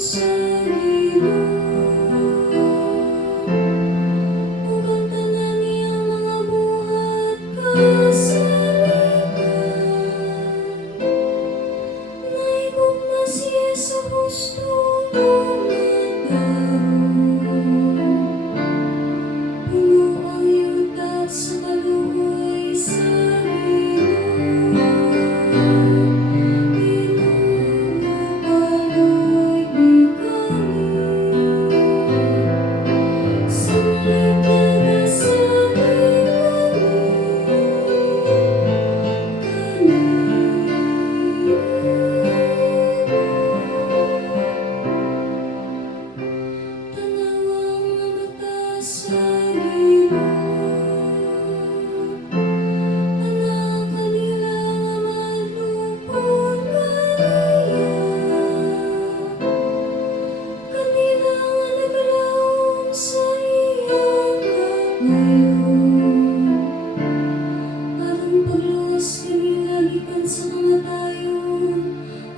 sa Ginoo. Upang tanan niyang mga buhat kasaligan, naibog na siya sa hustong umadaro. Puno ang yuta sa kaluoy sa Ginoo. Inugupaloy ni kami, sanglit nagasalig kami. Tanawang mga mata sa Ginoo, anang kanila nga malupon kaniya, kanila nga nagalawom sa iyang kagayon. Aron pagluwas kanila gikan sa kamatayon,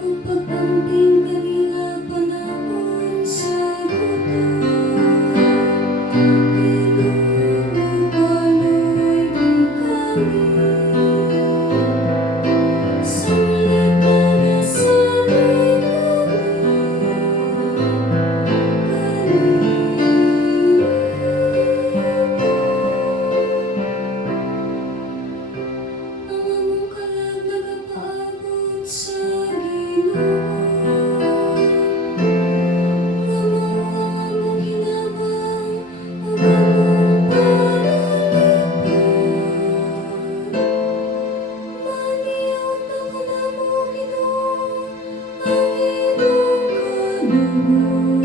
ug pag-amping kanila panahon sa gutom. Inugupaloy ni kami, sanglit nagasalig ang among kalag nagapaabot sa Ginoo. Nga mao ang among hinabang ug among panalipod. Maniud na kanamo, Ginoo, ang imong kaluoy.